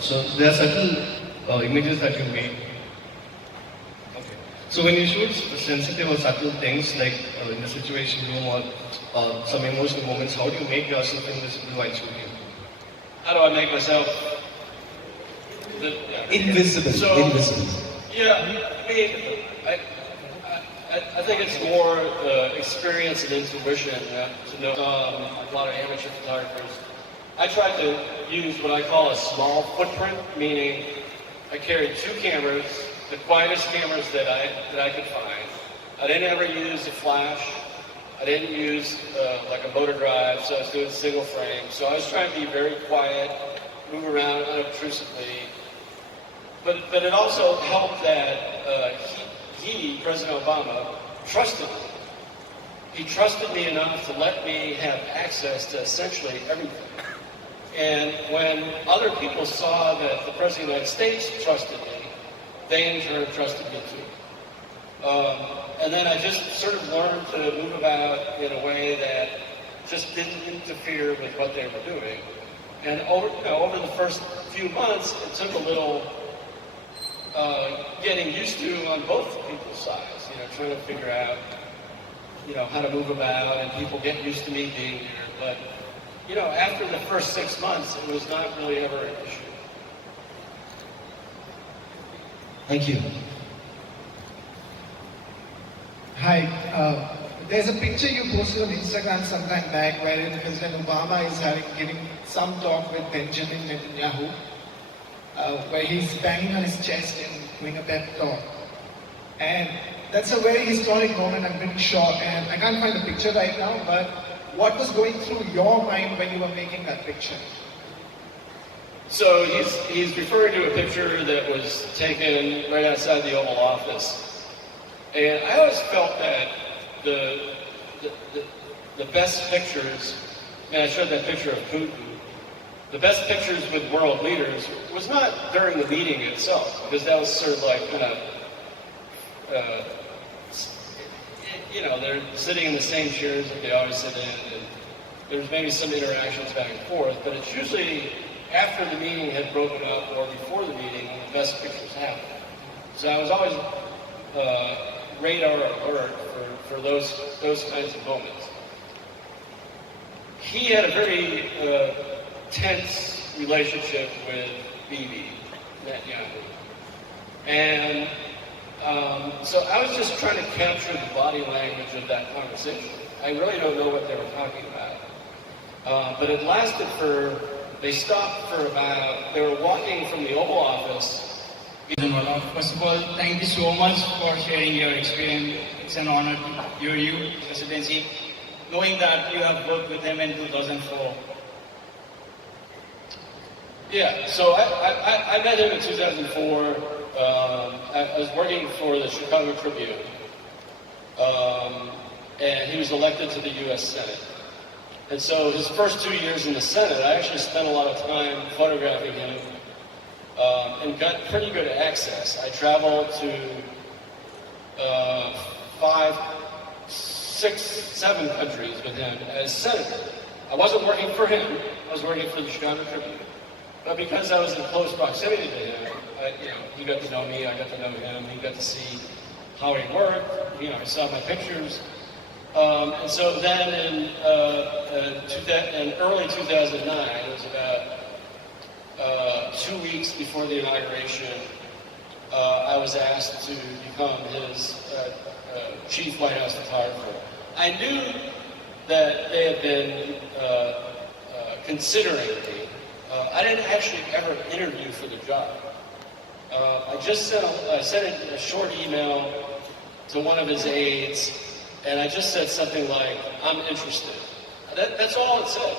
So there are certain images that you make. Okay. So when you shoot sensitive or subtle things like in the situation room or some emotional moments, how do you make yourself invisible while shooting? How do I make myself Invisible. So, Invisible. Yeah, I mean, I think it's more experience and intuition to know a lot of amateur photographers. I try to use what I call a small footprint, meaning I carried 2 cameras, the quietest cameras that I could find. I didn't ever use a flash. I didn't use like a motor drive, so I was doing single frame. So I was trying to be very quiet, move around unobtrusively. But it also helped that President Obama, trusted me. He trusted me enough to let me have access to essentially everything. And when other people saw that the President of the United States trusted me, they in turn trusted me too. And then I just sort of learned to move about in a way that just didn't interfere with what they were doing. And over the first few months, it took a little getting used to on both people's sides, trying to figure out, how to move about, and people get used to me being there. But, after the first 6 months, it was not really ever an issue. Thank you. Hi. There's a picture you posted on Instagram some time back wherein President Obama is giving some talk with Benjamin Netanyahu, where he's banging on his chest and doing a pep talk. And that's a very historic moment, I'm pretty sure. And I can't find the picture right now, but what was going through your mind when you were making that picture? So he's referring to a picture that was taken right outside the Oval Office. And I always felt that the best pictures, and I showed that picture of Putin, the best pictures with world leaders was not during the meeting itself, because that was sort of like they're sitting in the same chairs that they always sit in, and there's maybe some interactions back and forth, but it's usually after the meeting had broken up or before the meeting when the best pictures happen. So I was always radar alert for those kinds of moments. He had a very tense relationship with Bibi Netanyahu. And so I was just trying to capture the body language of that conversation. I really don't know what they were talking about. But it lasted they stopped for they were walking from the Oval Office. First of all, thank you so much for sharing your experience. It's an honor to hear you, Presidency, knowing that you have worked with him in 2004. Yeah, so I met him in 2004. I was working for the Chicago Tribune, and he was elected to the U.S. Senate. And so his first 2 years in the Senate, I actually spent a lot of time photographing him and got pretty good access. I traveled to 5, 6, 7 countries with him as senator. I wasn't working for him, I was working for the Chicago Tribune. But because I was in close proximity to him, he got to know me, I got to know him, he got to see how he worked, he saw my pictures. And so then in early 2009, it was about 2 weeks before the inauguration, I was asked to become his chief White House photographer. I knew that they had been considering me. I didn't actually ever interview for the job. I sent a short email to one of his aides, and I just said something like, "I'm interested." That's all it said.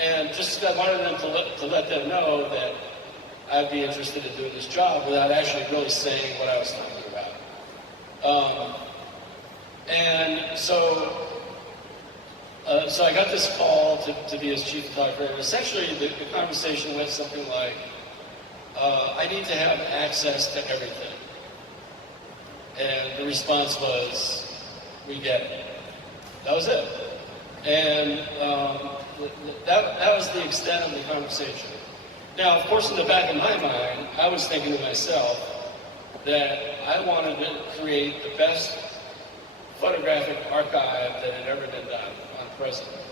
And just I wanted them to let them know that I'd be interested in doing this job without actually really saying what I was talking about. And so I got this call to be his chief photographer, and essentially the conversation went something like, I need to have access to everything. And the response was, we get it. That was it. And that was the extent of the conversation. Now, of course, in the back of my mind, I was thinking to myself that I wanted to create the best photographic archive that had ever been done on president.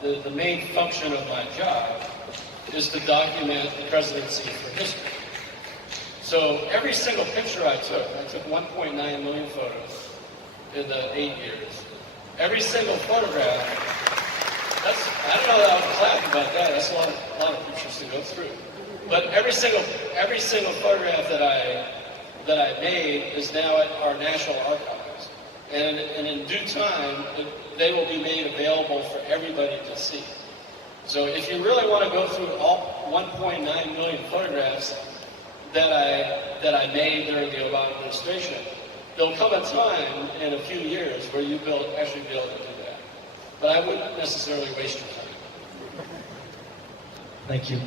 The main function of my job is to document the presidency for history. So every single picture I took 1.9 million photos in the 8 years. Every single photograph, I don't know that I'll clap about that, that's a lot of pictures to go through. But every single photograph that I made is now at our national archives. And in due time, they will be made available for everybody to see. So if you really want to go through all 1.9 million photographs that I made during the Obama administration, there'll come a time in a few years where you actually be able to do that. But I wouldn't necessarily waste your time. Thank you.